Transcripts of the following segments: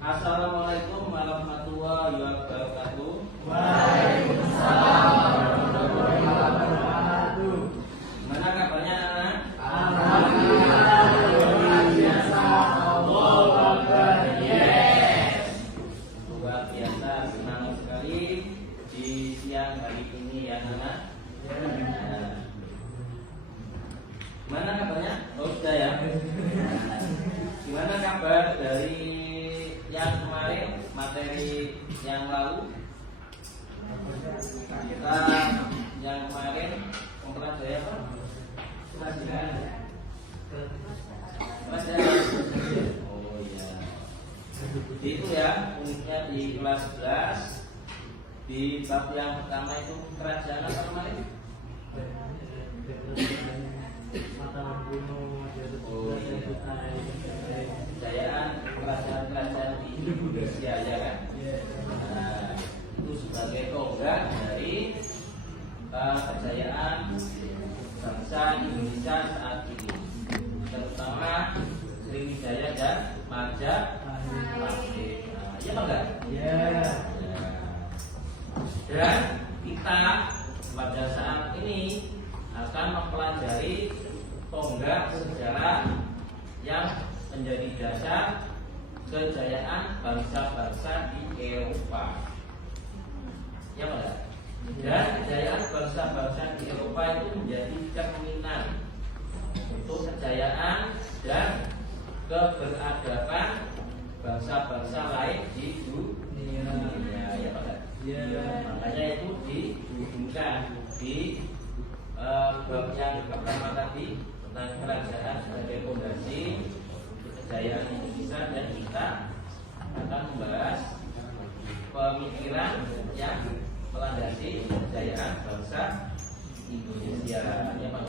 Assalamualaikum warahmatullahi wabarakatuh. Waalaikumsalam warahmatullahi wabarakatuh. Gimana kabarnya anak? Alhamdulillah luar biasa. Allahu Akbar. Yes. Luar biasa, senang sekali di siang hari ini ya anak. Gimana kabarnya? Oh sudah ya. Gimana kabar dari yang kemarin, materi yang lalu? Kita yang kemarin mempelajari apa? Pelajaran. Oh iya. Itu ya, uniknya di kelas 11 di bab yang pertama itu kerajaan apa kemarin? Oh iya. Kejayaan kerajaan-kerajaan di Indonesia ya kan? Nah, itu sebagai tonggak dari kejayaan bangsa Indonesia saat ini, terutama Sriwijaya dan Majapahit. Iya apa enggak? Ya. Dan kita pada saat ini akan mempelajari tonggak sejarah yang menjadi dasar kejayaan bangsa-bangsa di Eropa. Ya enggak? Dan kejayaan bangsa-bangsa di Eropa itu menjadi cerminan untuk kejayaan dan keberadaban bangsa-bangsa lain di dunia. Ya enggak? Makanya itu dihubungkan di bab yang pertama tadi tentang kerajaan sebagai fondasi kejayaan Indonesia, dan kita akan membahas pemikiran yang melandasi kejayaan bangsa Indonesia. Ya Pak?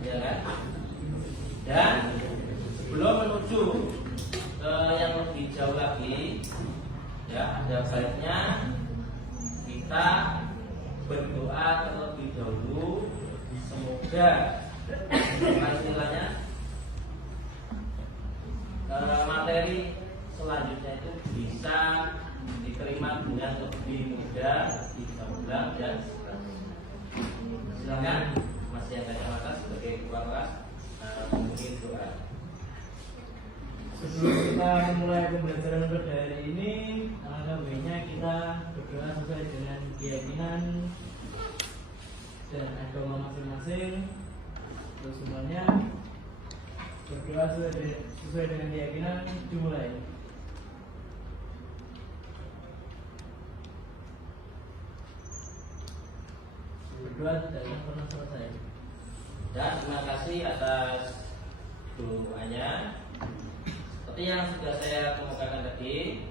Ya kan? Dan sebelum menuju ke yang lebih jauh lagi, ya ada baiknya kita berdoa terlebih dahulu, semoga istilahnya materi selanjutnya itu bisa diterima dengan lebih mudah, gamblang dan silakan Mas yang kacamata sebagai kepala kelas mungkin doa. Sebelum kita memulai pembelajaran pada hari ini, alangkah baiknya kita berdoa sesuai dengan keyakinan dan agama masing-masing. Untuk semuanya berdoa sesuai dengan keyakinan. Dimulai. Berdoa tidak pernah selesai. Dan terima kasih atas doanya. Seperti yang sudah saya kemukakan tadi,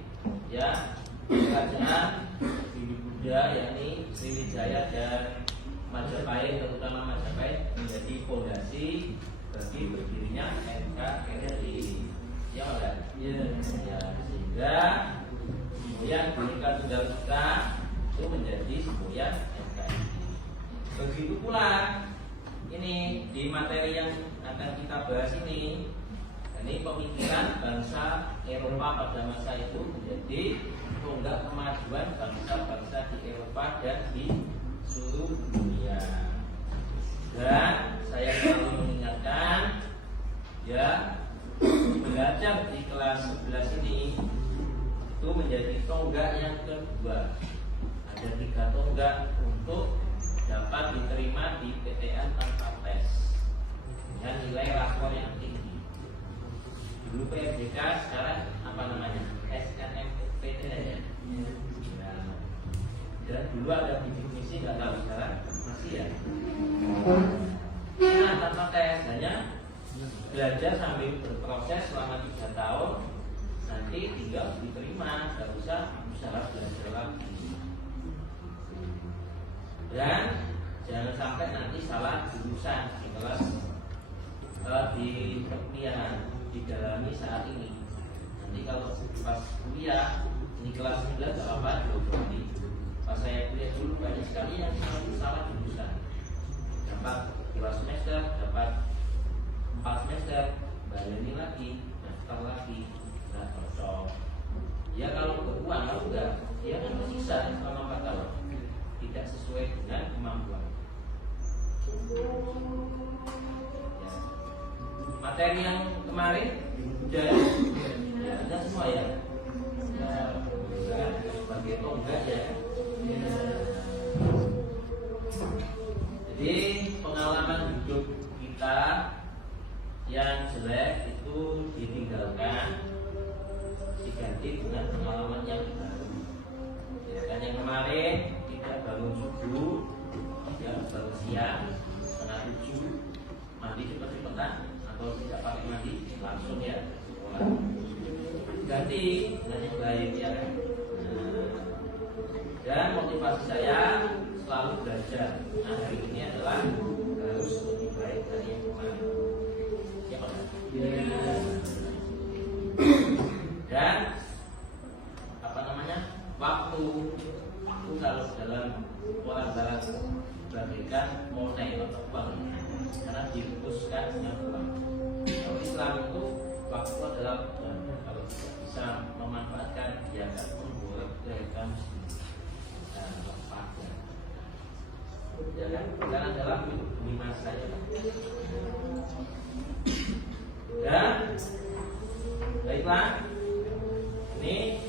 ya, kerajaan Hindu Buddha yakni Sriwijaya dan Majapahit, terutama Majapahit, menjadi fondasi bagi berdirinya NKRI. Ya enggak? Ya, sehingga semboyan Bhinneka Tunggal Ika itu menjadi semboyan NKRI. Begitu pula ini di materi yang akan kita bahas ini pemikiran bangsa Eropa pada masa itu menjadi tonggak kemajuan bangsa-bangsa di Eropa dan di seluruh dunia. Dan saya selalu mengingatkan, ya, belajar di kelas 11 ini itu menjadi tonggak yang kedua. Ada 3 tonggak untuk dapat diterima di PTN tanpa tes dengan nilai rapor yang tinggi. Dulu PMDK, sekarang apa namanya? SNMPTN ya. Dan dulu ada bidik misi, nggak tahu sekarang masih ya. Nah, tanpa tes, hanya belajar sambil berproses selama 3 tahun, nanti tinggal diterima, nggak usah usaha belajar lagi. Dan jangan sampai nanti salah jurusan di kelas di perkuliahan didalami saat ini. Nanti kalau pas kuliah ini kelas 9 gak apa-apa, jadi pas saya kuliah dulu banyak sekali yang salah jurusan, dapat 2 semester, dapat 4 semester, bayar nilai lagi, daftar lagi, nggak cocok. Ya kalau beruang, kalau enggak, dia kan tersisa selama 4 tahun, tidak sesuai dengan kemampuan. Ya. Materi yang kemarin udah ya, ada semua ya. Ya, sebagai tonggak ya. Jadi pengalaman hidup kita yang jelek itu ditinggalkan, diganti dengan pengalaman yang baru. Ya, dan yang kemarin tidak bangun subuh, tidak bangun siang, setengah 7, mandi cepet-cepetan atau tidak pakai mandi langsung ya sekolah. Ganti dengan yang baik ya kan. Dan motivasi saya selalu belajar. Nah, hari ini adalah harus lebih baik dari yang kemarin. Ya Pak. Dan apa namanya, waktu itu kalau dalam orang barat bagaikan money atau uang, karena dihapuskan dengan uang. Kalau Islam itu waktu adalah uang. Kalau tidak bisa memanfaatkan, dia akan membuat mereka dan lepasnya. Ya kan? Karena dalam demi masa ya. Dan baiklah, ini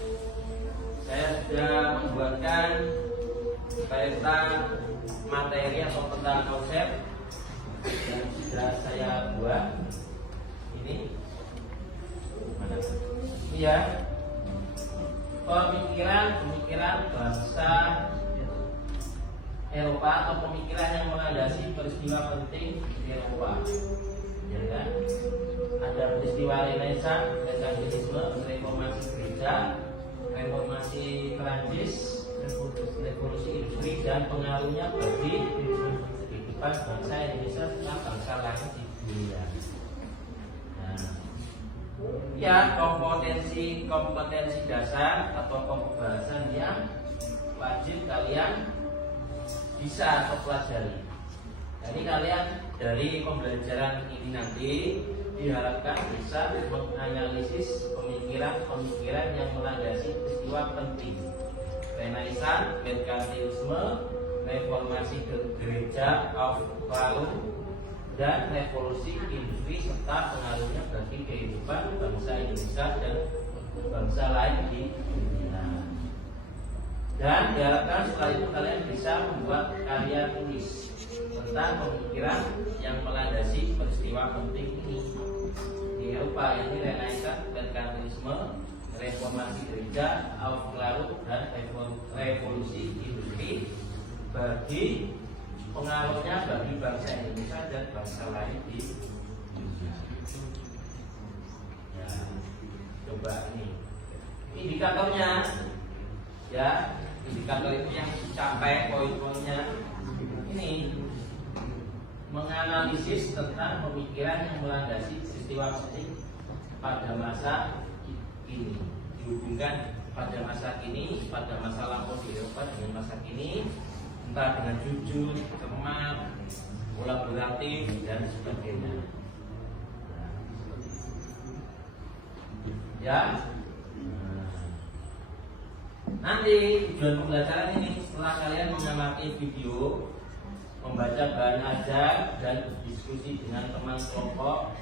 saya sudah membuatkan peta materi atau peta konsep yang sudah saya buat. Ini mana? Iya, pemikiran bangsa Eropa atau pemikiran yang melandasi peristiwa penting di Eropa. Ya kan? Ada peristiwa Renaissance, reformasi gereja, reformasi Prancis, revolusi industri dan pengaruhnya bagi kehidupan bangsa Indonesia serta bangsa lain di dunia. Nah, ya kompetensi dasar atau pembahasan yang wajib kalian bisa atau pelajari. Jadi kalian dari pembelajaran ini nanti diharapkan bisa menganalisis pemikiran yang melandasi peristiwa penting Renaissance, merkantilisme, reformasi gereja, lalu dan revolusi industri serta pengaruhnya bagi kehidupan bangsa Indonesia dan bangsa lain di dunia. Dan diharapkan setelah itu kalian bisa membuat karya tulis tentang pemikiran yang melandasi peristiwa penting ini di Eropa, yakni Renaissance, merkantilisme, reformasi gereja, lalu dan revolusi industri bagi pengaruhnya bagi bangsa Indonesia dan bangsa lain di dunia. Ya, coba ini indikatornya. Ya, indikator itu yang dicapai poin-poinnya ini menganalisis tentang pemikiran yang melandasi peristiwa penting pada masa ini, dihubungkan pada masa kini, pada masa lampau di Eropa dengan masa kini, entah dengan jujur, cermat, kolaboratif dan sebagainya. Ya. Nanti tujuan pembelajaran ini setelah kalian mengamati video, membaca bahan ajar dan diskusi dengan teman kelompok,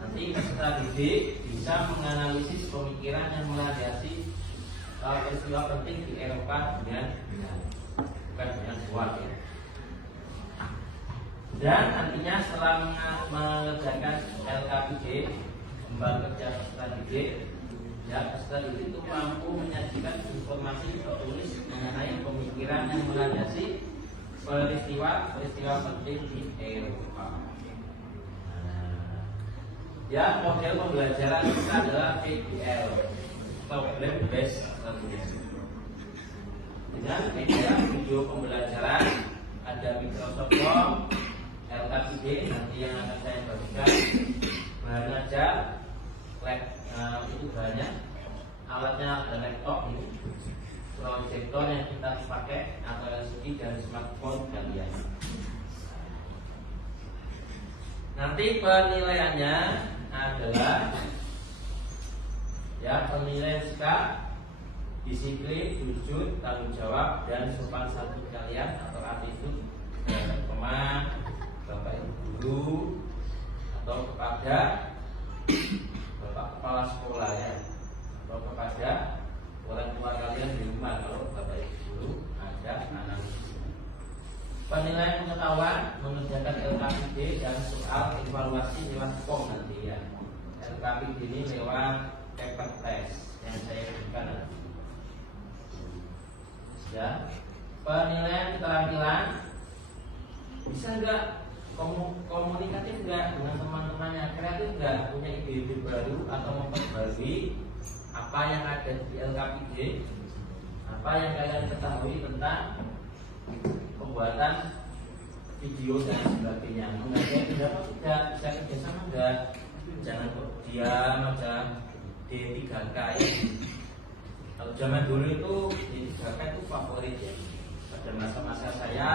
nanti peserta didik bisa menganalisis pemikiran yang melandasi peristiwa penting di Eropa dengan bukan dengan kuat ya. Dan nantinya setelah mengerjakan LKPD, kembang kerja peserta didik, ya, peserta didik itu mampu menyajikan informasi tertulis mengenai pemikiran yang melandasi peristiwa penting di Eropa. Ya, model pembelajaran kita adalah PBL, Problem Based Learning. Dengan media video pembelajaran ada Microsoft Form, LKPD nanti yang akan saya bagikan, bahan ajar, itu banyak, alatnya ada laptop ini, proyektor yang kita pakai atau LCD dan smartphone kalian. Nanti penilaiannya adalah ada penilaian sikap, disiplin, jujur, tanggung jawab, dan sopan santun kalian atau attitude terhadap teman, bapak ibu guru, atau kepada bapak kepala sekolah ya, atau kepada orang tua kalian di rumah kalau bapak ibu guru ada anak. Penilaian pengetahuan mengerjakan LKPD dan soal evaluasi lewat form nanti ya. LKPD ini lewat paper test yang saya berikan nanti. Ya. Penilaian keterampilan, bisa enggak komunikatif enggak dengan teman-temannya, kreatif enggak, punya ide-ide baru atau memperbarui apa yang ada di LKPD, apa yang kalian ketahui tentang pembuatan video dan sebagainya. Menghargai pendapat tidak, bisa kerjasama enggak, jangan kok diam aja D3K ya. Kalau zaman dulu itu D3K itu favorit ya. Pada masa-masa saya,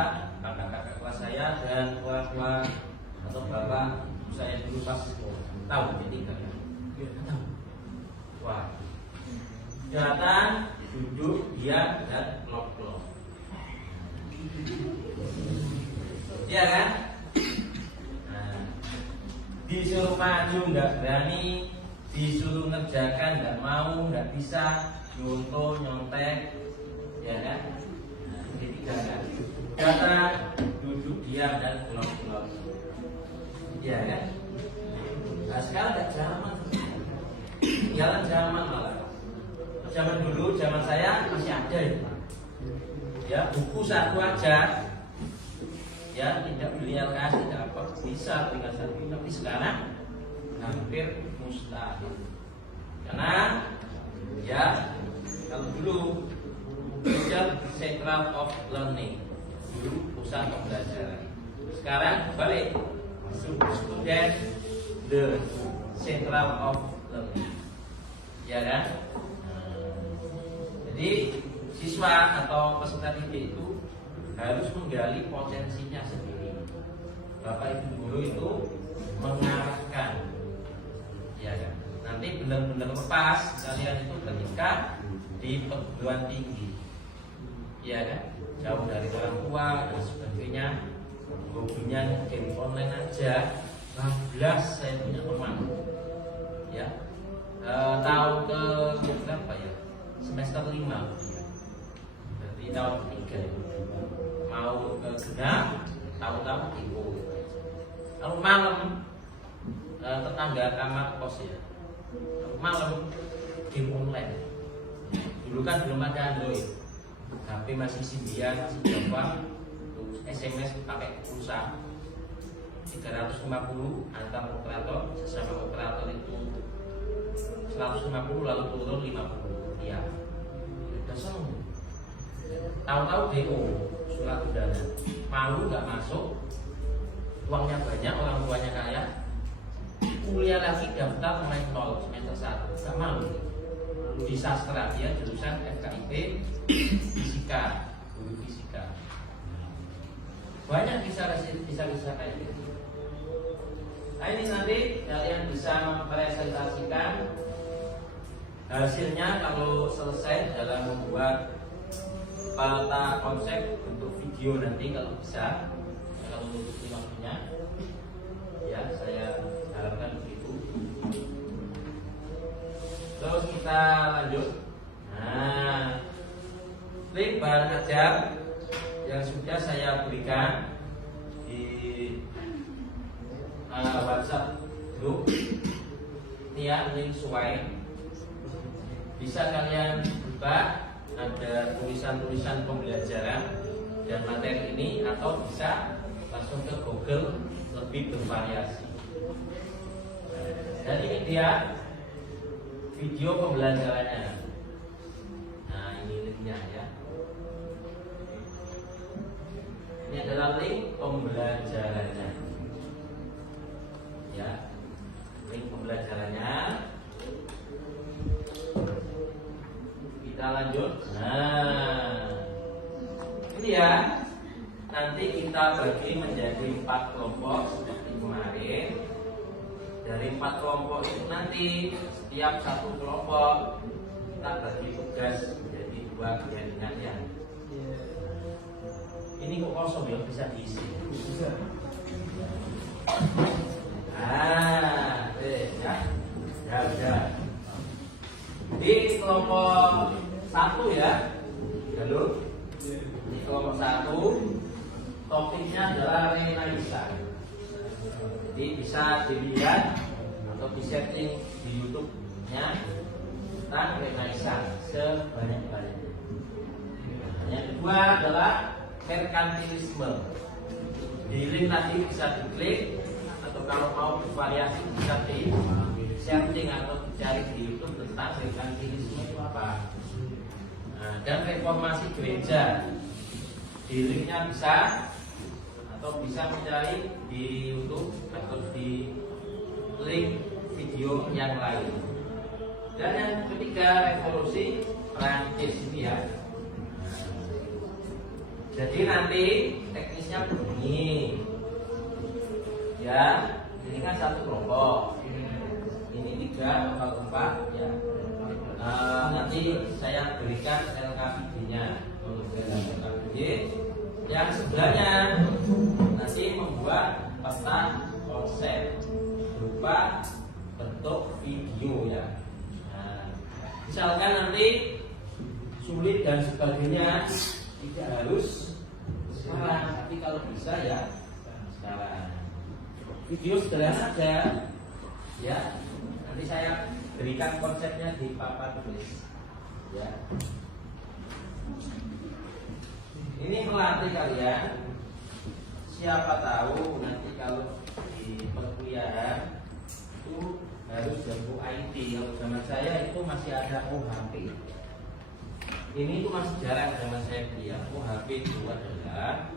kakak-kakak kelas saya dan tua-tua atau bapak ibu saya dulu pas tahu D3K. Wah, datang, duduk, diam dan klop-klop. Iya kan? Nah, disuruh maju nggak berani, disuruh ngerjakan nggak mau, nggak bisa, nyontoh, nyontek, ya kan? Nah, ketiga kan? Datang, duduk, diam dan blok-blok, ya kan? Nah, sekarang nggak zaman, jalan zaman malah. Zaman dulu, zaman saya masih ada ya, buku satu aja. Ya, tidak beli LKS, tidak apa, bisa beli satu, tapi sekarang hampir mustahil. Karena ya, kalau dulu Central of Learning, dulu pusat pembelajaran. Sekarang balik, student the Central of Learning, ya kan? Jadi siswa atau peserta didik itu harus menggali potensinya sendiri. Bapak ibu guru itu mengarahkan, ya kan? Nanti benar-benar lepas kalian itu ketika di perguruan tinggi, ya kan? Jauh dari orang tua dan sebagainya, hobinya game online aja. 12 saya punya teman, ya, tahun ke berapa ya? Semester 5, berarti tahun 3 mau ke genap, tahu-tahu ibu. Kalau malam tetangga kamar kos ya, malam game online. Dulu kan belum ada Android, HP masih Symbian, masih Java, terus SMS pakai pulsa 350 antar operator, sesama operator itu 150 lalu turun 50 ya. Udah seneng. Tahu-tahu DO surat undangan, malu nggak masuk, uangnya banyak, orang tuanya kaya, kuliah lagi daftar mulai 0 semester 1, nggak malu. Di sastra dia jurusan FKIP fisika, guru fisika. Banyak bisa kayak gitu. Nah, ini nanti kalian bisa mempresentasikan hasilnya kalau selesai dalam membuat peta konsep untuk video nanti kalau bisa, kalau menutupi waktunya ya, saya harapkan begitu. Terus kita lanjut. Nah, link bahan ajar yang sudah saya berikan di WhatsApp grup ini ya, link sesuai, bisa kalian buka. Ada tulisan-tulisan pembelajaran dan materi ini, atau bisa langsung ke Google, lebih bervariasi. Dan ini dia video pembelajarannya. Nah, ini linknya ya. Ini adalah link pembelajarannya. Ya, link pembelajarannya. Kita lanjut. Nah, ini ya. Nanti kita bagi menjadi 4 kelompok seperti kemarin. Dari 4 kelompok itu nanti setiap satu kelompok kita bagi tugas menjadi 2 jaringan ya. Ini kok kosong ya, bisa diisi. Bisa. Nah, ya. Ya udah. Di kelompok 1 ya. Halo. Di kelompok 1 topiknya adalah Renaissance. Jadi bisa dilihat atau di setting di YouTube-nya tentang Renaissance sebanyak-banyaknya. Yang kedua adalah merkantilisme. Di link tadi bisa diklik, atau kalau mau bervariasi bisa di setting atau dicari di YouTube tentang merkantilisme itu apa. Nah, dan reformasi gereja, di linknya bisa, atau bisa mencari di YouTube atau di link video yang lain. Dan yang ketiga revolusi Prancis ini ya. Jadi nanti teknisnya begini ya, ini kan satu kelompok, ini 3 atau 4 ya. Nanti saya berikan LKPD-nya untuk LKPD. Yang sebelahnya nanti membuat peta konsep berupa bentuk video ya. Nah, misalkan nanti sulit dan sebagainya tidak harus sekarang, tapi kalau bisa ya sekarang. Video sederhana aja ya. Nanti saya berikan konsepnya di papan tulis ya. Ini melatih kalian, siapa tahu nanti kalau di perkuliahan itu harus jago IT. Kalau zaman saya itu masih ada OHP. Ini itu masih jarang zaman saya kuliah. OHP itu adalah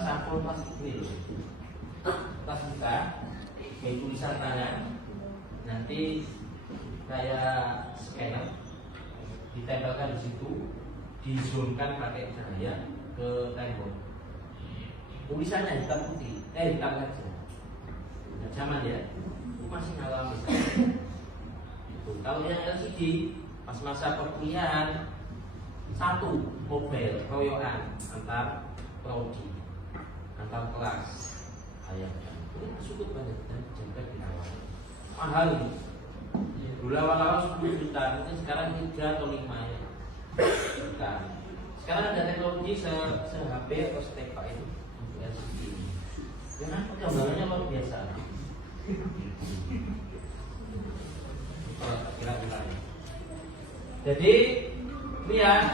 sampul plastik ini loh. Tas kita, kayak tulisan tangan, nanti kayak scanner, ditempelkan di situ, dizonkan pakai cahaya ke tembok. Tulisannya hitam putih, hitam saja. Nah, zaman ya, itu masih ngalamin. Kalau yang LCD, pas masa perkuliahan, 1 mobile royokan antar prodi, antar kelas. Bayangkan, ini cukup banyak dan jaga di awal. Mahal ini. Dulu awal-awal 10 juta, mungkin sekarang 3 atau 5 ya. Sekarang ada teknologi se-HP atau setepa itu untuk LCD. Karena perkembangannya luar biasa. Kira-kira. Jadi lihat,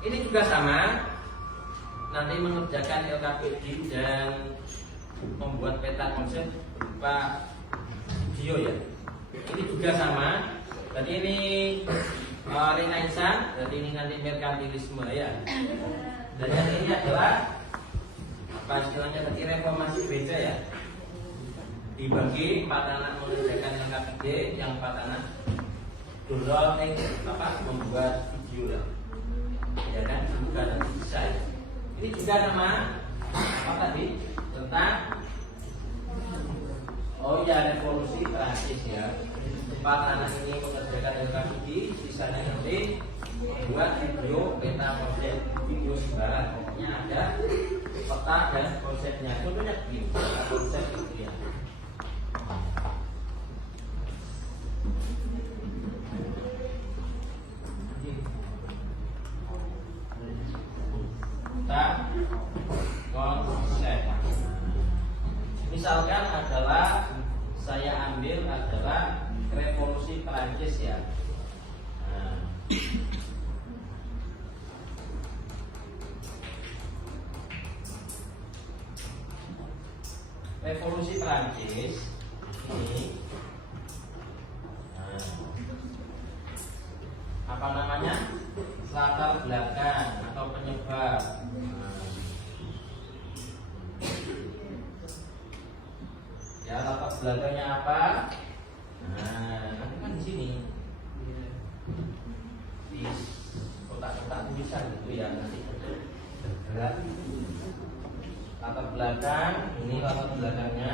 ini juga sama. Nanti mengerjakan LKPD dan membuat peta konsep berupa video ya. Ini juga sama. Jadi ini Renaissance, jadi ini nanti merkantilisme ya. Dan yang ini adalah apa istilahnya tadi, reformasi gereja ya. Dibagi 4 anak mengerjakan LKPD, yang 4 anak downloading membuat video ya kan, juga nanti bisa ya. Ini juga nama apa tadi tentang revolusi Prancis ya. 4 anak ini mengerjakan LKPD, sisanya nanti buat video peta konsep video sembarang. Pokoknya ada peta dan konsepnya. Contohnya begini, peta konsep itu ya. Konsep. Misalkan adalah saya ambil adalah revolusi Prancis ya. Nah. Revolusi Prancis ini apa namanya? Latar belakang atau penyebab. Ya, latar belakangnya apa? Nah, nanti kan di sini di kotak-kotak tulisan gitu ya, nanti bergerak. Latar belakang, ini latar belakangnya.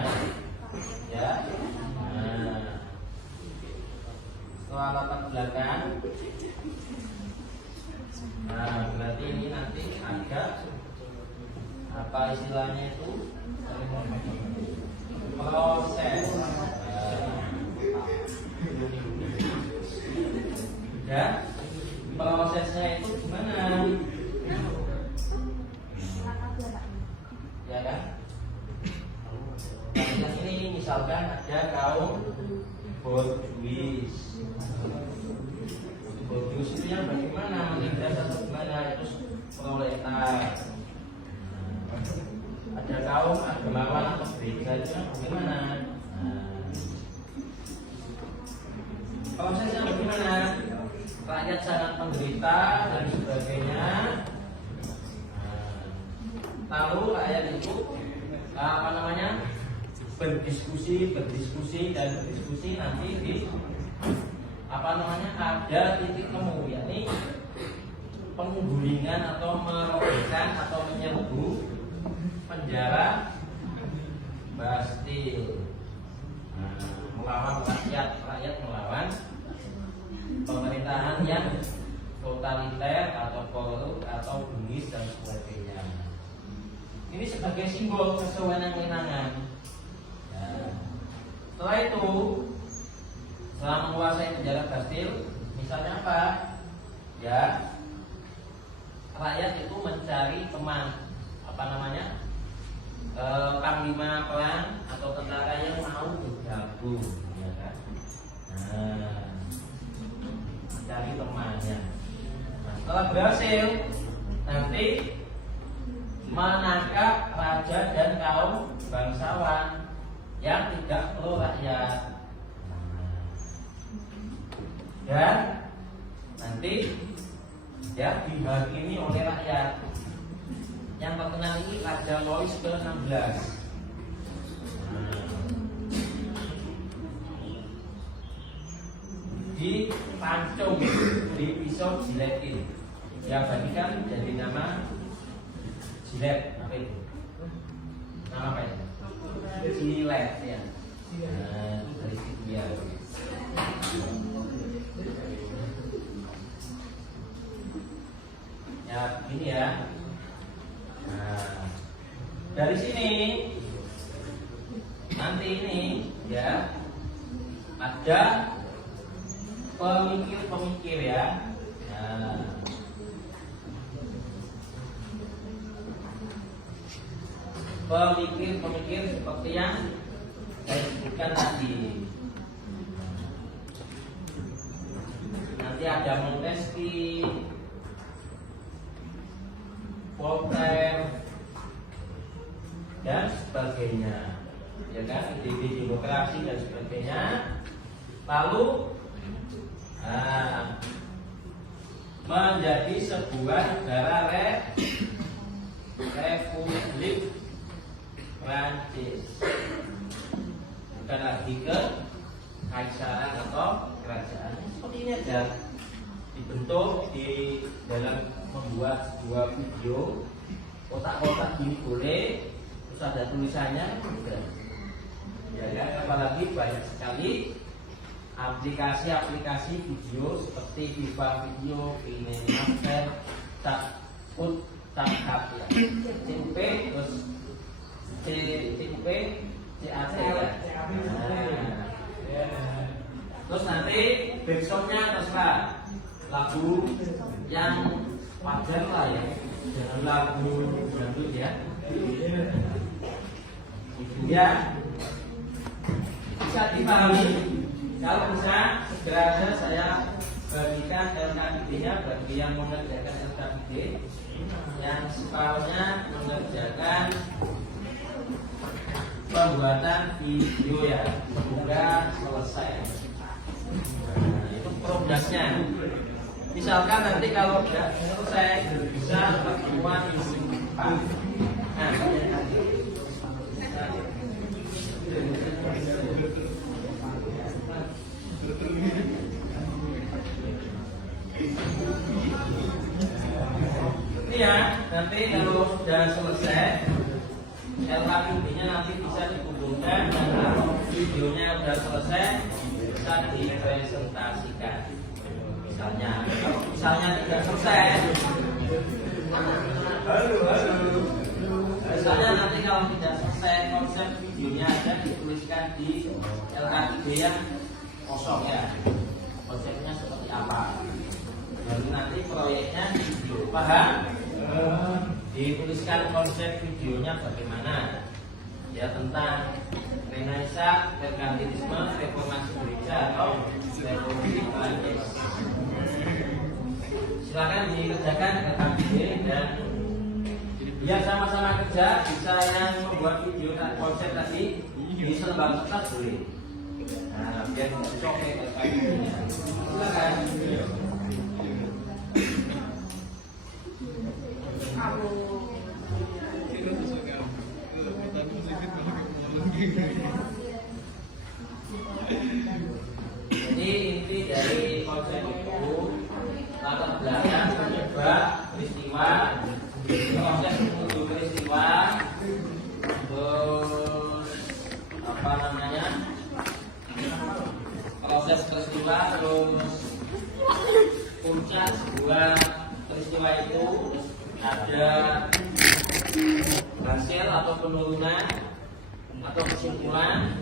ya. Nah, setelah latar belakang, nah berarti ini nanti ada apa istilahnya itu proses. Ya, prosesnya itu gimana? Ya kan? Yang ini misalkan ada kaum borjuis. Borjuis itu yang bagaimana? Menindas atau gimana? Itu proletar. Ada kaum agamawan atau gereja itu bagaimana? Prosesnya bagaimana? Rakyat sangat menderita dan sebagainya. Lalu rakyat itu apa namanya? Berdiskusi nanti di apa namanya? Ada titik temu, yakni penggulingan atau merobekkan atau menyerbu penjara Bastille. Melawan rakyat melawan pemerintahan yang totaliter atau korup atau bungis dan sebagainya. Ini sebagai simbol kesewenang-wenangan. Setelah itu, setelah menguasai penjara Bastille, misalnya apa? Ya, rakyat itu mencari teman, apa namanya? Panglima perang atau tentara yang mau bergabung, ya kan? Nah, cari temannya. Nah, setelah berhasil, nanti menangkap raja dan kaum bangsawan yang tidak pro rakyat. Dan nanti ya dihakimi oleh rakyat. Yang terkenal ini Raja Louis ke-16. Dipancung, di pisau jiletin. Ya bagikan jadi nama jilet apa itu? Nama apa itu? Jilet ya. Nah, dari situ ya. Ya begini ya. Nah, dari sini nanti ini ya ada pemikir ya. Nah, pemikir seperti yang saya sebutkan tadi. Nanti ada Montesquieu, Voltaire dan sebagainya, ya kan, ide demokrasi dan sebagainya. Lalu menjadi sebuah negara Republik Prancis, bukan lagi ke kaisaran atau kerajaan. Seperti ini aja dibentuk di dalam membuat sebuah video, kotak-kotak gini boleh, terus ada tulisannya, ya kan? Apalagi banyak sekali aplikasi-aplikasi video seperti Viva Video, Kinemaster, Takut, Takhap ya, CUP, terus CUP, CAT ya. Terus nanti backsoundnya terserah lagu yang wajar lah ya, jangan lagu dangdut ya. Itu ya bisa dipahami. Kalau bisa segera saja saya bagikan LKPD-nya bagi yang mengerjakan LKPD, yang separuhnya mengerjakan pembuatan video ya, semoga selesai. Nah, itu progresnya. Misalkan nanti kalau sudah selesai bisa pertemuan minggu depan. Nah, ini ya, nanti kalau sudah selesai LKPD-nya nanti bisa dikumpulkan dan konsep bisa dipresentasikan. Misalnya tidak selesai. Misalnya nanti kalau tidak selesai konsep videonya ada dituliskan di LKID yang kosong ya. Konsepnya seperti apa? Lalu nanti proyeknya video, paham? Dituliskan konsep videonya bagaimana? Ya tentang Renaissance, merkantilisme, reformasi gereja atau revolusi Prancis. Silakan dikerjakan LKID dan biar sama-sama kerja, bisa yang membuat video dan konsep tadi di selembar kertas boleh. Nah, biar cocok LKID-nya. Silakan. Jadi inti dari konsep itu latar belakang penyebab peristiwa, proses menuju peristiwa, terus apa namanya, proses peristiwa, terus puncak sebuah peristiwa itu ada hasil atau penurunan atau kesimpulan.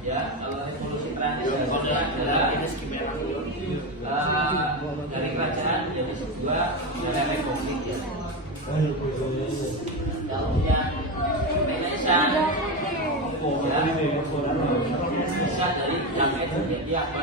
Ya, kalau revolusi Prancis adalah dari kerajaan menjadi sebuah negara republik ya. Kalau yang Renaissance bisa dari sampai terjadi apa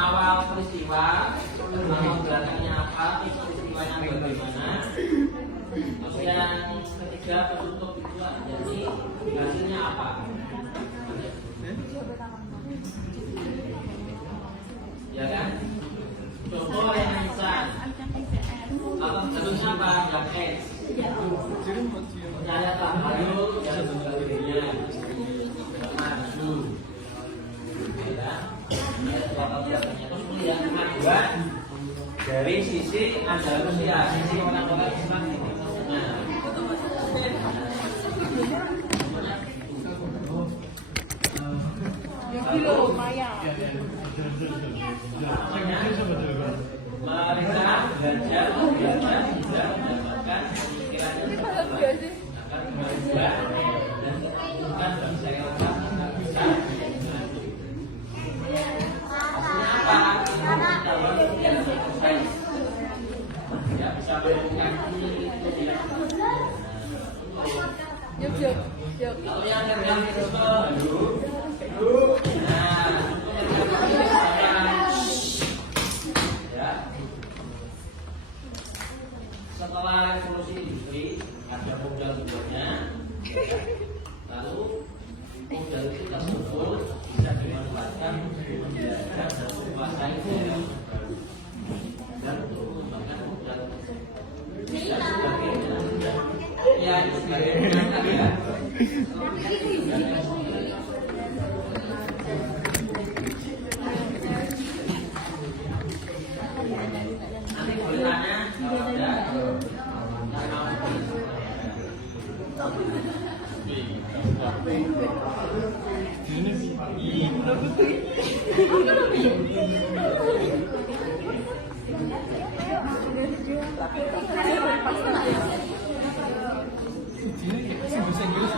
awal peristiwa, belakangnya apa, peristiwanya bagaimana. Terus yang ketiga penutup itu jadi hasilnya apa. Ya kan? Contoh yang instan. Atau terusnya apa? Jaket. Percaya tak hayu dan sebagainya. Maju. Yang kedua dari sisi Andalusia, sisi orang-orang Islam ini. Mereka belajar tidak mendapatkan pemikiran yang berbeda akan berubah dan bukan bangsa Eropa bisa. Ya bisa melakukan ini. Kalau yang organisme ya setelah revolusi industri ada modal-modalnya, lalu modal itu tersebut bisa dimanfaatkan untuk menjaga dan menguasai daerah baru dan untuk mengembangkan modal dan sebagainya. Ya itu sebagai pengantar ya. Nanti boleh tanya kalau ada Bahasa Inggris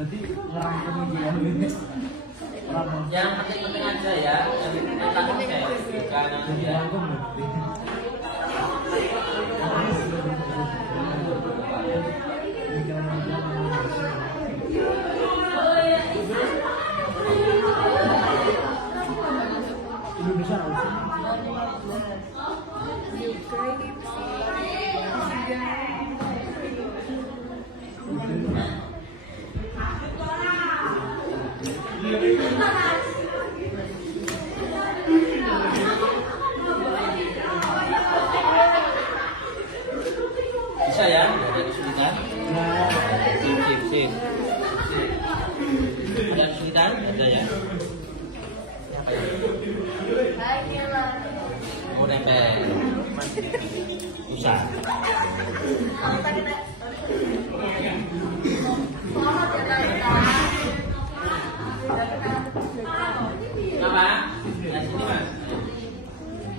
Berarti ngerangkum ini. Yang penting-penting aja ya, yang tentang konsep bukan ya. Indonesia Bisa ya, ada kesulitan. Sip. Ada kesulitan, ada ya. Mau nempel. Usah. Apa? Yang sini mas.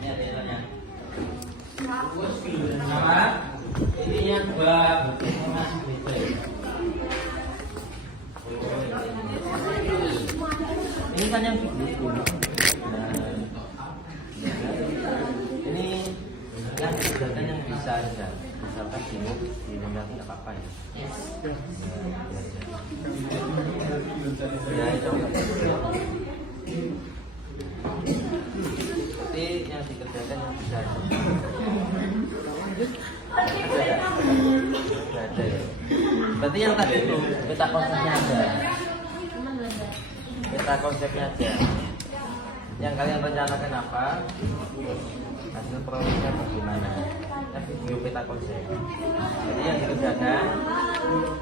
Lihat tanya. Apa? Ininya bab masih beda. Ini kan yang buku. Ini yang kegiatan yang bisa aja. Misalkan sibuk di nanti nggak apa-apa ya. Ya itu. Seperti yang dikerjakan yang bisa aja. Ada ya. Berarti yang tadi itu peta konsepnya ada. Peta konsepnya aja. Yang kalian rencanakan apa? Hasil prosesnya bagaimana? Video peta konsep. Jadi yang dikerjakan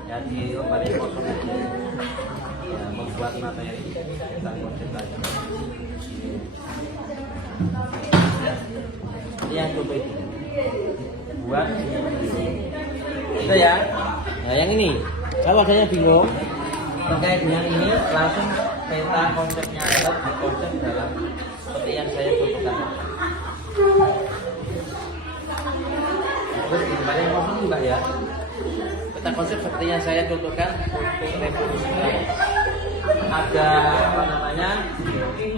ya di lembaran kosong aja. Ya, membuat materi tentang konsep tadi. Ini yang coba itu. Buat itu ya. Nah yang ini kalau ada yang bingung terkait dengan ini langsung peta konsepnya adalah di konsep dalam seperti yang saya contohkan. Terus gimana yang ngomong juga ya. Peta konsep seperti yang saya contohkan untuk revolusi. Ada apa namanya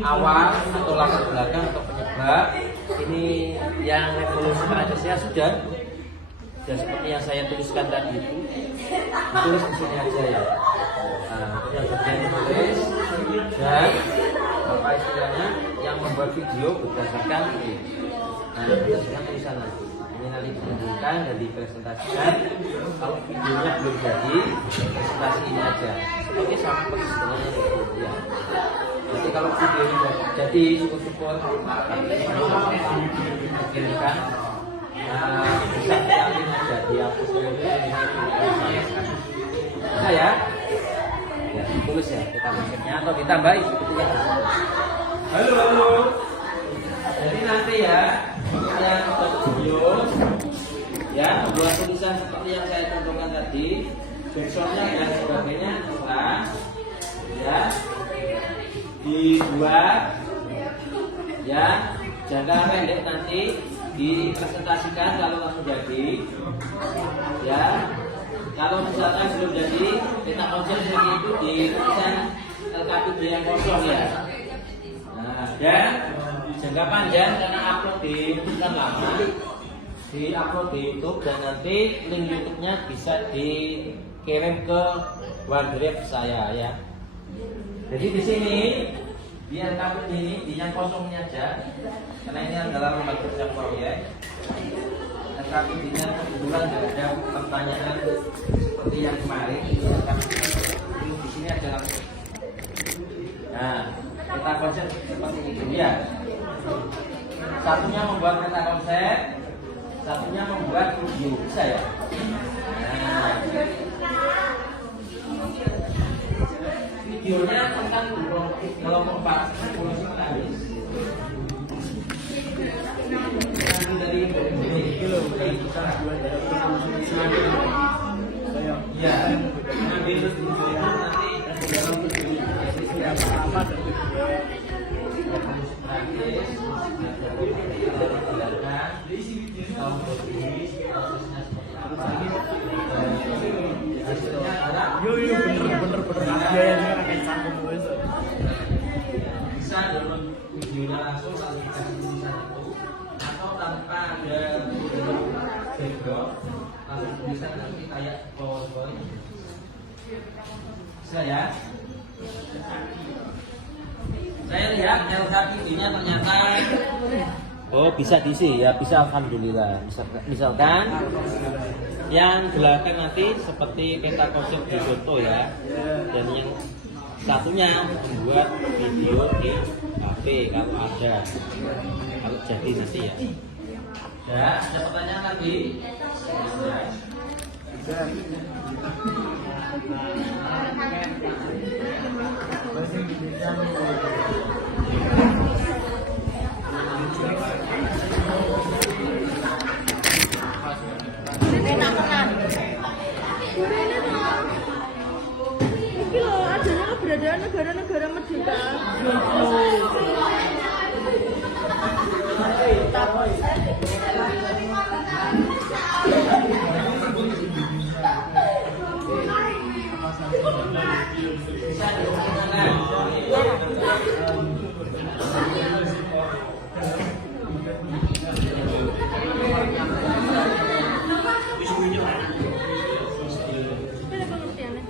awal atau latar belakang atau penyebab. Ini yang revolusi Pancasila sudah seperti yang saya tuliskan tadi itu ditulis di sini aja ya. Yang bagian tulis dan apa istilahnya yang membuat video berdasarkan ini. Berdasarkan tulisan nanti. Ini nanti ditunjukkan dan dipresentasikan. Kalau videonya belum jadi, presentasi ini aja. Seperti sama persis dengan yang itu ya. Jadi kalau video ini jadi syukur-syukur dikirimkan bisa diambil aja dihapus bisa ya tulis ya kita konsepnya atau ditambahi sebetulnya. Halo jadi nanti ya saya buat video ya buat tulisan seperti yang saya contohkan tadi backsoundnya dan sebagainya terserah ya dibuat ya jangka pendek nanti dipresentasikan kalau langsung jadi ya kalau misalkan belum jadi peta konsep seperti itu di tulisan LKPD yang kosong ya. Nah dan jangka panjang karena upload di kan lama di upload di YouTube dan nanti link YouTube-nya bisa dikirim ke OneDrive saya ya. Jadi di sini di LKPD ini di yang kosongnya aja karena ini adalah lembaga kerja proyek. LKPD-nya kebetulan ada pertanyaan seperti yang kemarin. Di sini ada langsung. Nah, peta konsep seperti itu ya. Satunya membuat peta konsep, satunya membuat video bisa ya. Nah, videonya tentang kelompok 4 habis. Nanti dari ya, nanti terus bener biayanya akan sanggup bisa download videonya langsung kalau kita tulisan itu atau tanpa ada background langsung tulisan nanti kayak PowerPoint bisa ya. Saya lihat LKPD-nya ternyata bisa diisi ya, bisa alhamdulillah. Misalkan yang belakang nanti seperti peta konsep di foto ya, dan yang satunya membuat video di HP kalau ada, kalau jadi nanti ya. Ya, ada pertanyaan lagi? Iki loh, adanya keberadaan negara-negara merdeka. Beda pengertiannya. Beda pengertiannya.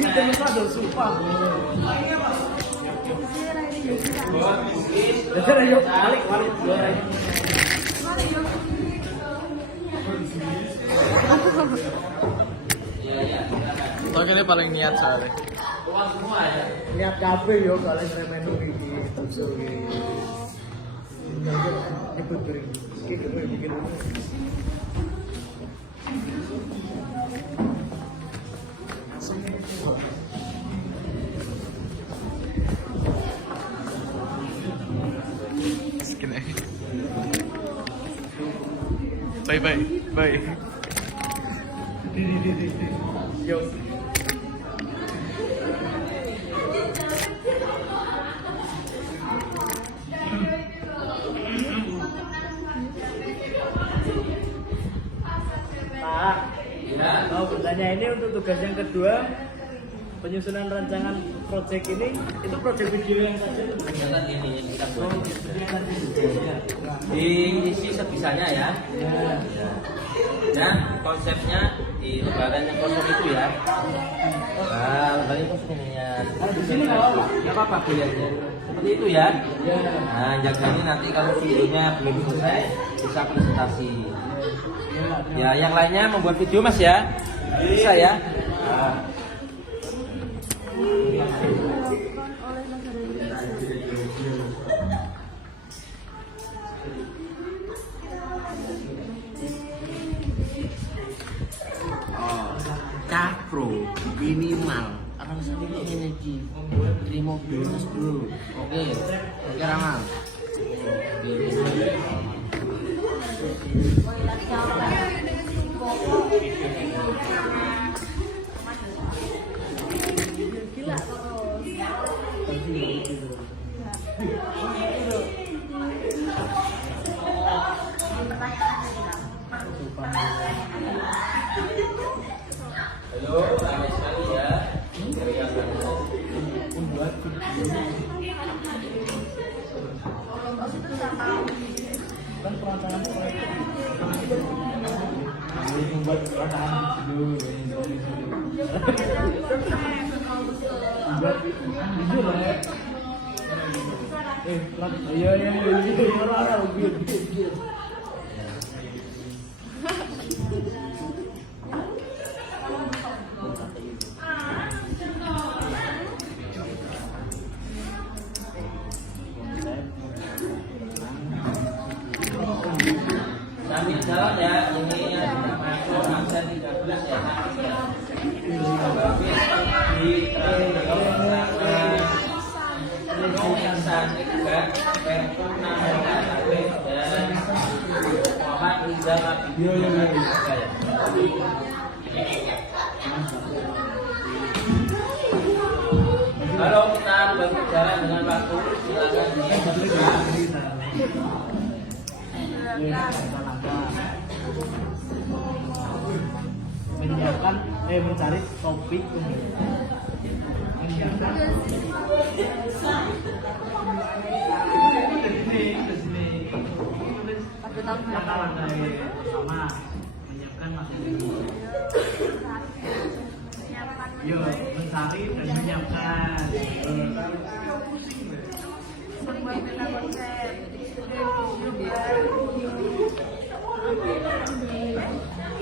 Kita lupa dong, sumpah. Jadi yuk, balik. Ini paling niat soalnya. Niat kafe yo kalau remenu iki usul iki. Ikut beri. Iki bikin. Segini. Bye. Yo. Pak, pertanyaan ini untuk tugas yang kedua, penyusunan rancangan proyek ini, itu proyek video yang tadi itu Ternyata ini yang kita buat diisi sebisanya ya. Dan konsepnya di lembaran yang kosong itu ya. Nah, lembaran yang kosong ini ya. di sini nggak apa-apa. Nggak apa-apa kuliahnya. Seperti itu ya. Nah, jaganya nanti kalau videonya belum selesai bisa presentasi. Ya, yang lainnya membuat video Mas ya. Bisa ya. Nah. Capro minimal akan sampai energi dari mobil mas bro. Oke Ramal. Gila terus. Jujur lah ya. Iya ora gitu. Sambil jalan ya, ini yang sudah masuk absen 13 ya, nanti ya. Di tulisan juga perpun nama dan Muhammad Rizal Abidin. Kalau kita berbicara dengan waktu, silakan. Mencari topik sama menyiapkan materi. Yo, mencari dan menyiapkan.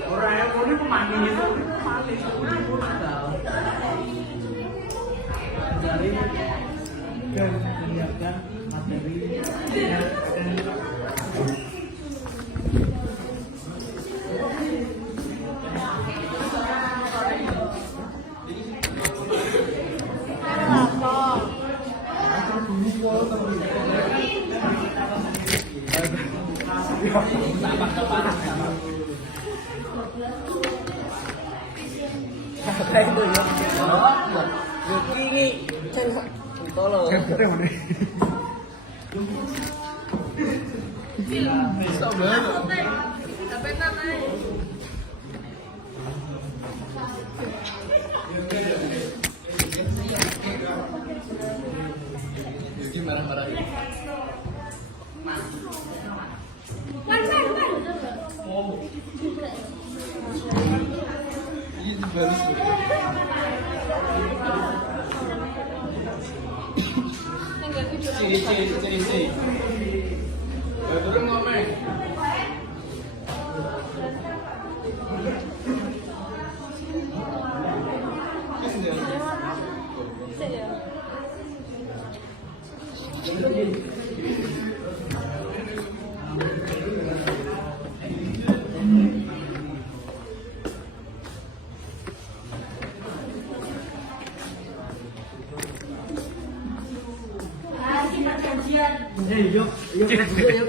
Orang yang mau pemain itu manis, mencari dan menyiapkan materi yang akan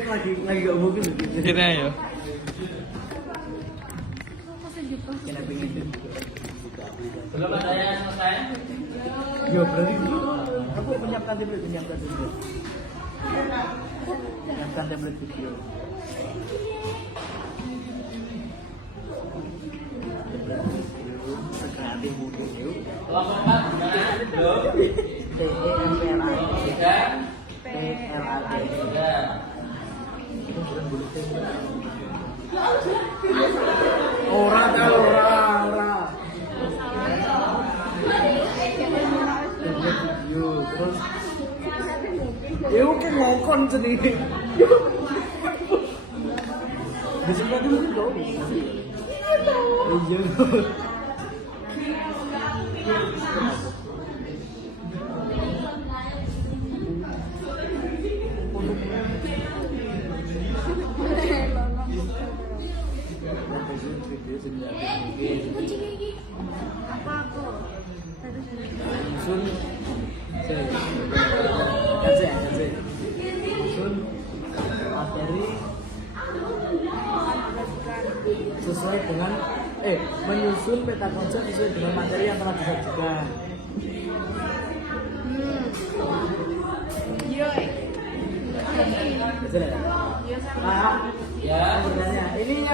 lagi gak mungkin Kira ya. belum ada yang selesai. Ya berarti aku menyiapkan template menyiapkan template video. Kreatif mungkin yuk. Kelompok 4 gimana? Belum? Ora. Terus ya mungkin ngokon sendiri. Bisa dulu dong. Iya. Materi sesuai dengan menyusun peta konsep sesuai dengan materi yang telah disajikan. Betul ya? Ya. Sebenarnya ini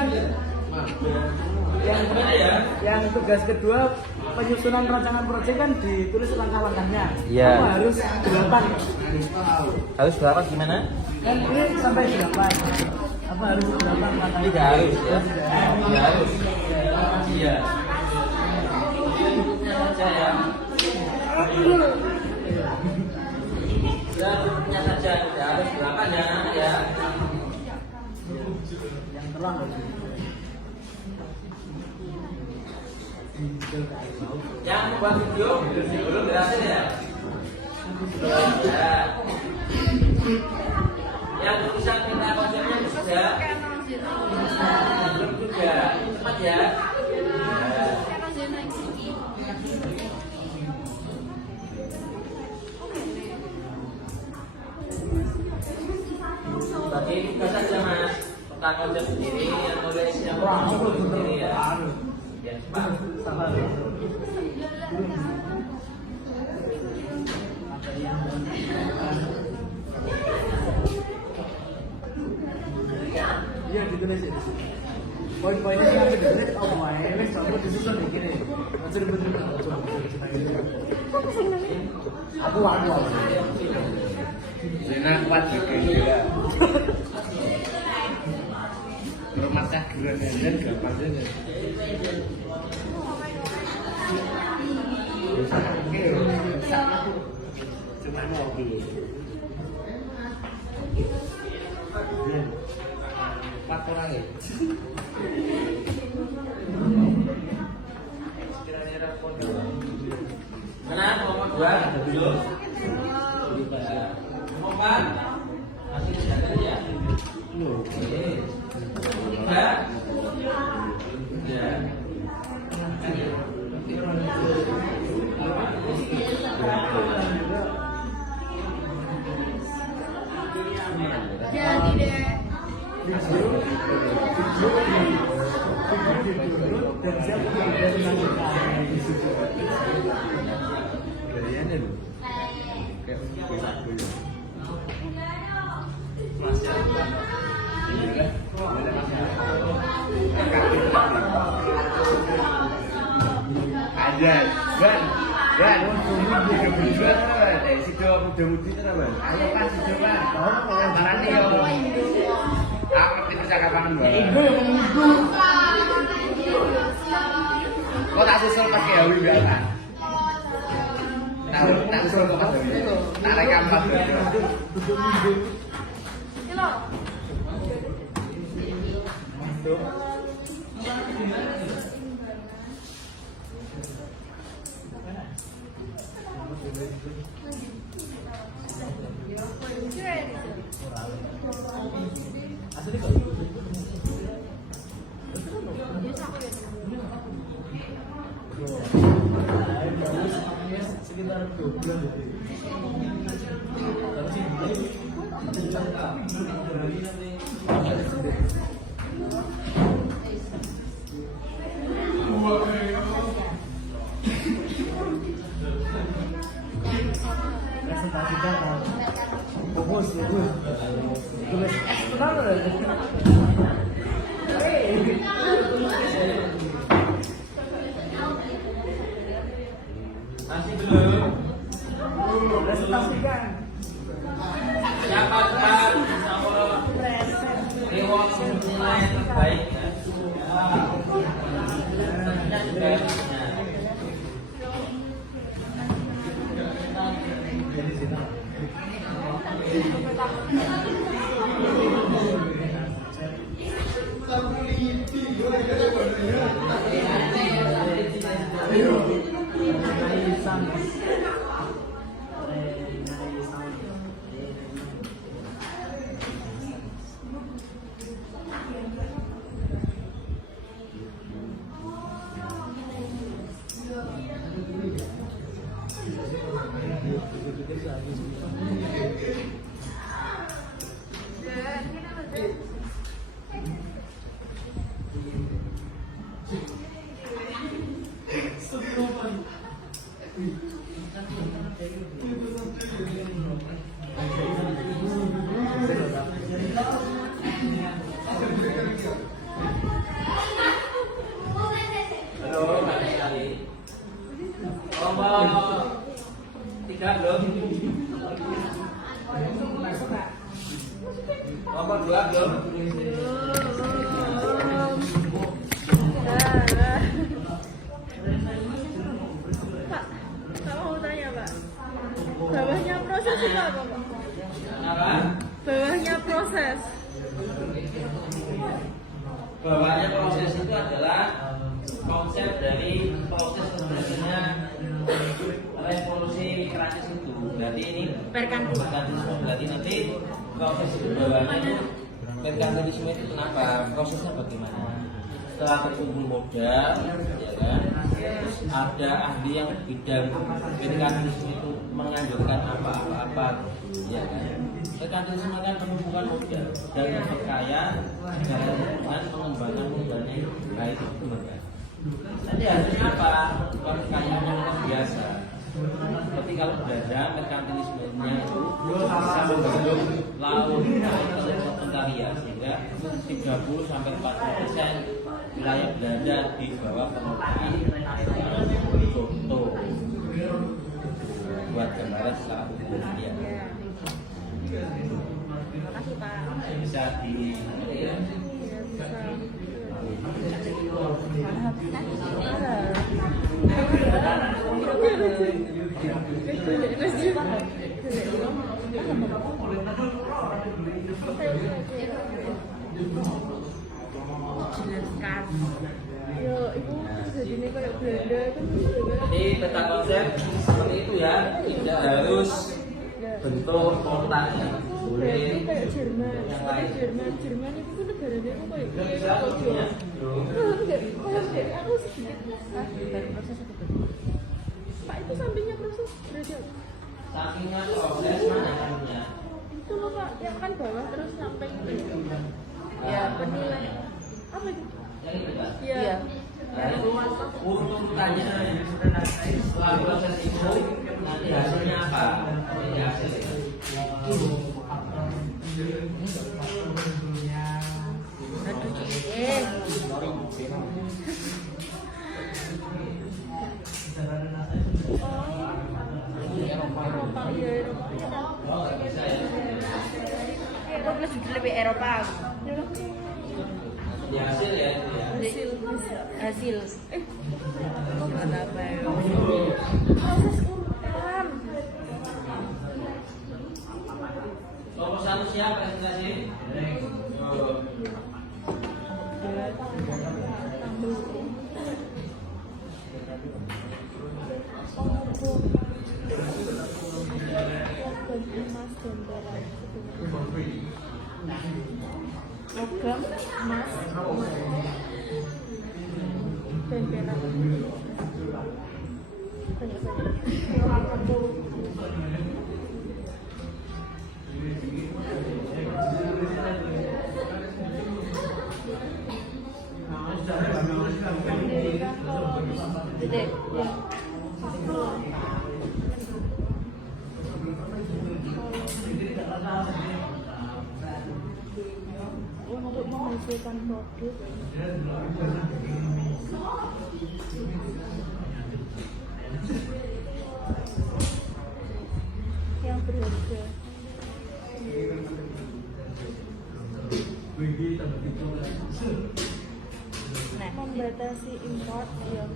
yang tugas kedua penyusunan rancangan proyek kan ditulis langkah-langkahnya. Iya. Apa harus 8? Harus berapa gimana? Kan ini sampai 8. Apa harus 8 langkah? Tidak harus ya. Tidak harus. Iya. Saja ya. buat video belum berhasil ya? Ya. Yang tulisan kita konsepnya sudah belum juga cepat ya. Bagi tugas saja mas, peta konsep sendiri, yang nulis yang sendiri ya. Ya cepat. Sabar. Iya ditulis di sini. Poin-poinnya yang ditulis apa wae wis sampe disusun iki ne. Bener-bener aku. Zena kuat juga. Rumah sakit dan gampang aja. Cuma mobil. Empat orang ya. Mana nomor 2 belum? Nomor 4 masih ada ya? Oke. 3 ya. Jadi deh. Dan siapa yang dari Gayanya loh. Kayak aja, Ban, udah berdua kan, sido muda-mudi kan, Ban. Ayo kan, sido kan, barang nih yo. Aku ngerti percakapan, Ban. Kok tak susul pakai Hawi biasa? Tak susul kok pas Hawi. Tak rekam pas Hawi. asli kok. Sekitar 2 bulan gitu. Presentasi data. Fokus. Tulis tenang. Masih belum? Presentasikan. Siapa cepat? Reward nilai terbaik. Halo, Mbak Sekali. Nomor 3 belum? Nomor 2 belum? Pak, saya mau tanya Pak. Bawahnya proses itu apa Pak? Apa? Bawahnya proses. Bawahnya proses itu adalah konsep dari proses pembuatannya merkerasis itu. Berarti ini Merkantilisme. merkantilisme berarti nanti proses di bawahnya itu merkantilisme itu kenapa? Prosesnya bagaimana? Setelah terkumpul modal, ya kan? Terus ada ahli yang bidang merkantilisme itu menganjurkan apa-apa, ya kan? Merkantilisme kan penumpukan modal dan memperkaya dengan pengembangan modalnya yang baik itu benar. Nanti hasilnya apa? Kekayaan yang luar biasa. Seperti kalau belanja merkantilismenya itu bisa membentuk laut pencarian sehingga 30-40% wilayah Belanda di bawah penguasaan foto buat gambaran secara umum ya. Terima kasih Pak. Bisa di Iya, jelaskan. Yo, ibu jadinya kayak Belanda itu. Jadi peta konsep seperti itu ya, tidak harus bentuk kotaknya, boleh Kayak Jerman, yang lain. Jerman itu kan negaranya itu kayak Siapa punya? aku sedikit baru proses itu. Pak itu sampingnya proses berarti apa? Sampingnya proses mana sampingnya? Itu loh Pak, yang kan bawah terus samping itu. Ya, penilaian apa itu? Yang itu kan? Iya. Nah, itu urutannya setelah proses itu nanti hasilnya apa? Ini hasilnya. Eropa, iya Eropa. Eropa lebih Eropa. Di hasil ya itu ya. Hasil. Kenapa ya? Proses urutan. Proposal siap presentasi? Logam, emas, dan perak. Gede, ya. Untuk menghasilkan produk yang berharga. Membatasi import yang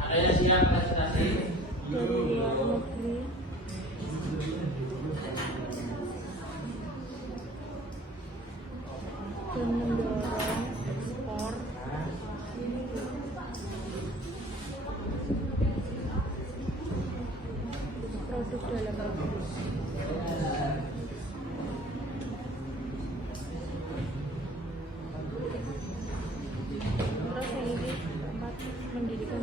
Adanya siap presentasi? dari luar negeri. Dan mendorong ekspor produk dalam negeri. Terus yang ini tempat mendidikan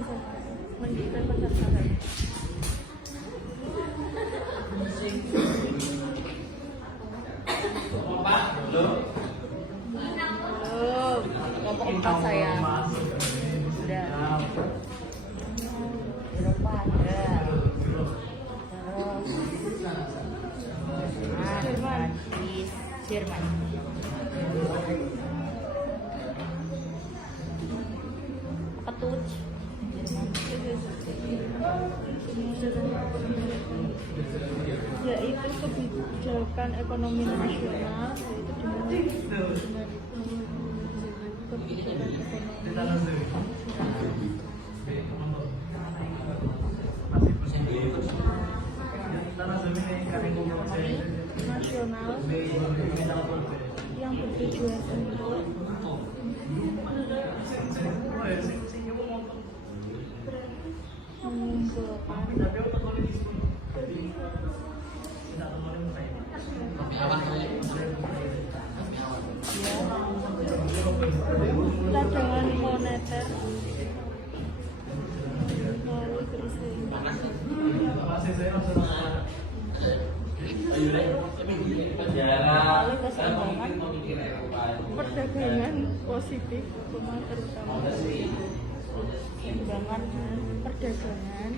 pasar saham. Pak, belum? Belum, kelompok 4 saya. Sudah. Eropa ada. Terus Jerman. Jerman. Apa tuh? Yaitu kebijakan ekonomi nasional, yaitu dengan kebijakan ekonomi nasional yang bertujuan untuk mengumpulkan cadangan moneter melalui krisis. Melalui keseimbangan perdagangan positif, terutama keseimbangan perdagangan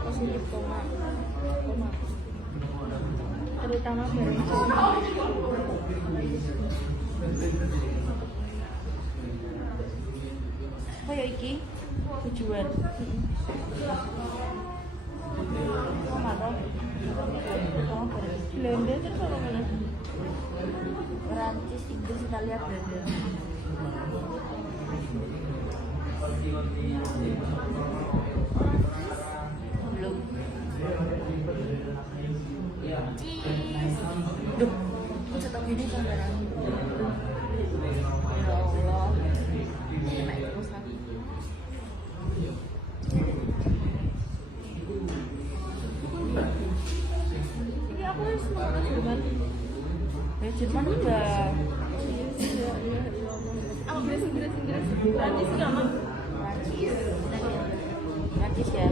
positif, terutama barang kaya iki tujuan sama toh Belanda terus apa mana Perancis, Inggris, Italia, Belanda belum. Duh, kok tetap gini kameran? Ya Allah, naik terus lagi. Ini aku harus makan Jerman. Ya Jerman udah. Iya. Inggris. Prancis nggak mah? Prancis ya.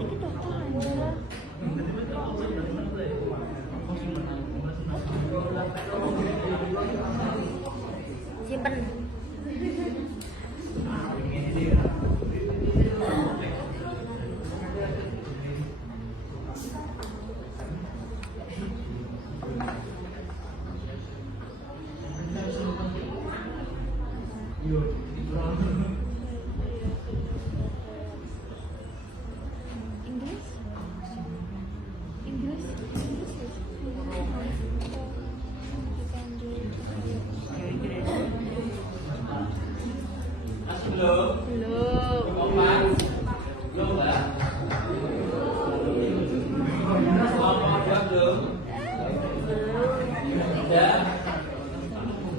Ini dokter aja. Simpen. Inggris. Masih belum? Belum. Kompas? Belum, Mbak? Ngomong apa belum? Tidak?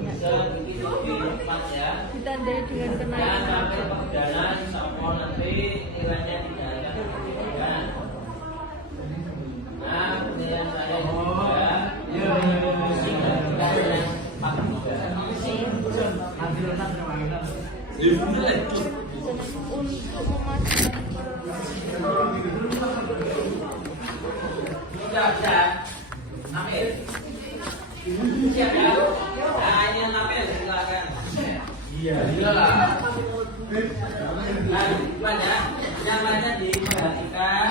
Bisa di tempat ya. Ditandai dengan Jangan kenaikan. sampai kemudahan sampai nanti nilainya tidak ada kemudahan. Nah, kemudian saya juga pusing dan tidak ada empat kemudahan. Untuk memastikan Sudah, ambil. Siap ya? Nah, ini yang ambil, silakan. Iya lah. Nah, depan ya. Yang lainnya diperhatikan.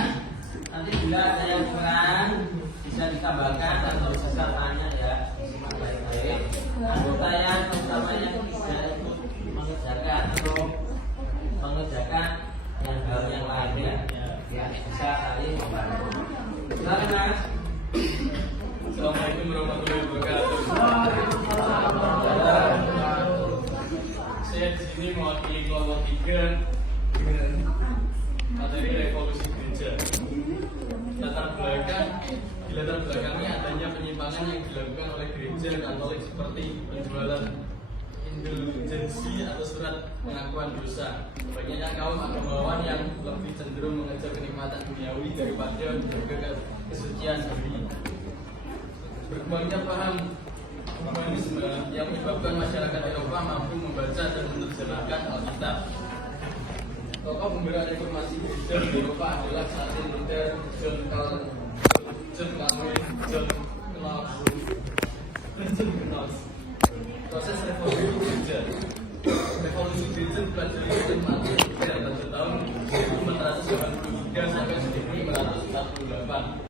Nanti bila ada yang kurang bisa ditambahkan atau bisa tanya ya. Simak baik-baik. Anggota yang utamanya bisa ikut mengerjakan atau mengerjakan yang hal yang lainnya ya bisa saling membantu. Silakan Mas. Assalamualaikum warahmatullahi wabarakatuh. Saya di sini mau di kelompok 3 dengan materi revolusi gereja. Di latar belakangnya adanya penyimpangan yang dilakukan oleh gereja Katolik seperti penjualan indulgensi atau surat pengakuan dosa. Banyaknya kaum agamawan yang lebih cenderung mengejar kenikmatan duniawi daripada menjaga kesucian diri. Berkembangnya paham humanisme yang menyebabkan masyarakat Eropa mampu membaca dan menerjemahkan Alkitab. Tokoh pemberat reformasi gereja di Eropa adalah Martin Luther, John Calvin, John Knox. Proses revolusi gereja dipelajari oleh Martin Luther pada tahun 1493 sampai 1548.